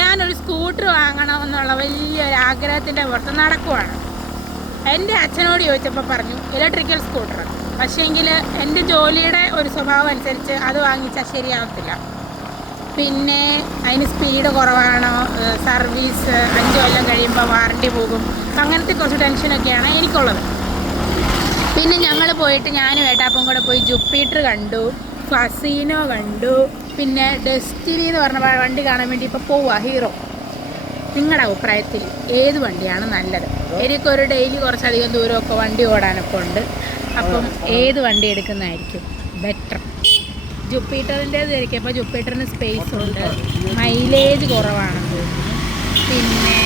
ഞാനൊരു സ്കൂട്ടർ വാങ്ങണമെന്നുള്ള വലിയൊരു ആഗ്രഹത്തിൻ്റെ പുറത്ത് നടക്കുവാണ്. എൻ്റെ അച്ഛനോട് ചോദിച്ചപ്പോൾ പറഞ്ഞു ഇലക്ട്രിക്കൽ സ്കൂട്ടർ. പക്ഷേങ്കിൽ എൻ്റെ ജോലിയുടെ ഒരു സ്വഭാവം അനുസരിച്ച് അത് വാങ്ങിച്ചാൽ ശരിയാവത്തില്ല. പിന്നെ അതിന് സ്പീഡ് കുറവാണോ, സർവീസ് 5 കൊല്ലം കഴിയുമ്പോൾ വാറണ്ടി പോകും, അങ്ങനത്തെ കുറച്ച് ടെൻഷനൊക്കെയാണ് എനിക്കുള്ളത്. പിന്നെ ഞങ്ങൾ പോയിട്ട് ഞാനും ഏട്ടാപ്പും കൂടെ പോയി ജുപ്പിറ്റർ കണ്ടു, ഫസീനോ കണ്ടു, പിന്നെ ഡെസ്റ്റിനി എന്ന് പറഞ്ഞ വണ്ടി കാണാൻ വേണ്ടി ഇപ്പോൾ പോവുക ഹീറോ. നിങ്ങളുടെ അഭിപ്രായത്തിൽ ഏത് വണ്ടിയാണ് നല്ലത്? എനിക്കൊരു ഡെയിലി കുറച്ചധികം ദൂരമൊക്കെ വണ്ടി ഓടാനൊക്കെ ഉണ്ട്. അപ്പം ഏത് വണ്ടി എടുക്കുന്നതായിരിക്കും ബെറ്റർ? ജുപ്പിറ്ററിൻ്റേത് തിരക്കിയപ്പോൾ ജുപ്പിറ്ററിന് സ്പേസ് ഉണ്ട്, മൈലേജ് കുറവാണെന്ന് തോന്നുന്നു, പിന്നെ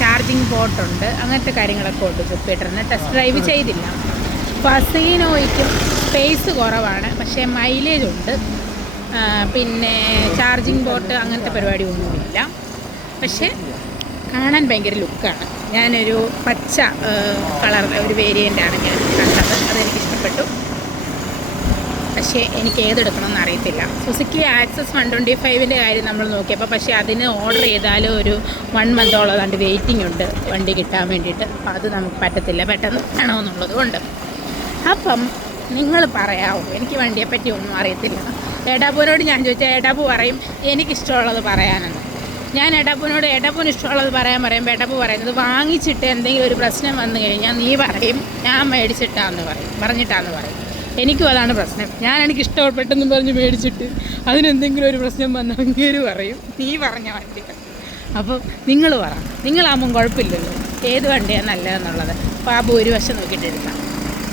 ചാർജിങ് പോർട്ടുണ്ട്, അങ്ങനത്തെ കാര്യങ്ങളൊക്കെ ഉണ്ട് ജുപ്പിറ്ററിന്. ടെസ്റ്റ് ഡ്രൈവ് ചെയ്തില്ല. ഫസീനോയ്ക്കും സ്പേസ് കുറവാണ്, പക്ഷേ മൈലേജ് ഉണ്ട്, പിന്നെ ചാർജിങ് പോർട്ട് അങ്ങനത്തെ പരിപാടി ഒന്നുമില്ല. പക്ഷേ കാണാൻ ഭയങ്കര ലുക്കാണ്. ഞാനൊരു പച്ച കളർ ഒരു വേരിയൻ്റാണ് ഞാൻ കണ്ടത്, അതെനിക്ക് ഇഷ്ടപ്പെട്ടു. പക്ഷേ എനിക്ക് ഏതെടുക്കണമെന്ന് അറിയത്തില്ല. സുസുക്കി ആക്സസ് 125ൻ്റെ കാര്യം നമ്മൾ നോക്കിയപ്പോൾ, പക്ഷേ അതിന് ഓർഡർ ചെയ്താലും ഒരു 1 മന്തോളം അതുകൊണ്ട് വെയിറ്റിംഗ് ഉണ്ട് വണ്ടി കിട്ടാൻ വേണ്ടിയിട്ട്. അപ്പോൾ അത് നമുക്ക് പറ്റത്തില്ല, പെട്ടെന്ന് വേണമെന്നുള്ളത് കൊണ്ട്. അപ്പം നിങ്ങൾ പറയാമോ? എനിക്ക് വണ്ടിയെപ്പറ്റി ഒന്നും അറിയത്തില്ല. ഏട്ടാപ്പൂനോട് ഞാൻ ചോദിച്ചാൽ ഏട്ടാപ്പൂ പറയും എനിക്കിഷ്ടമുള്ളത് പറയാനെന്ന്. ഞാൻ ഏട്ടാപ്പൂന് ഇഷ്ടമുള്ളത് പറയുമ്പോൾ ഏട്ടാപ്പൂ പറയുന്നത് വാങ്ങിച്ചിട്ട് എന്തെങ്കിലും ഒരു പ്രശ്നം വന്നു കഴിഞ്ഞാൽ നീ പറയും ഞാൻ പറഞ്ഞിട്ടാന്ന് പറയും. എനിക്കും അതാണ് പ്രശ്നം. എനിക്ക് ഇഷ്ടപ്പെട്ടെന്ന് പറഞ്ഞ് മേടിച്ചിട്ട് അതിനെന്തെങ്കിലും ഒരു പ്രശ്നം വന്നാൽ അങ്ങേര് പറയും നീ പറഞ്ഞ വണ്ടി. അപ്പോൾ നിങ്ങൾ പറ, നിങ്ങളാകുമ്പം കുഴപ്പമില്ലല്ലോ ഏത് വണ്ടിയാണ് നല്ലതെന്നുള്ളത്. അപ്പോൾ ആ ഭൂരിവശം നോക്കിയിട്ട് എടുക്കാം.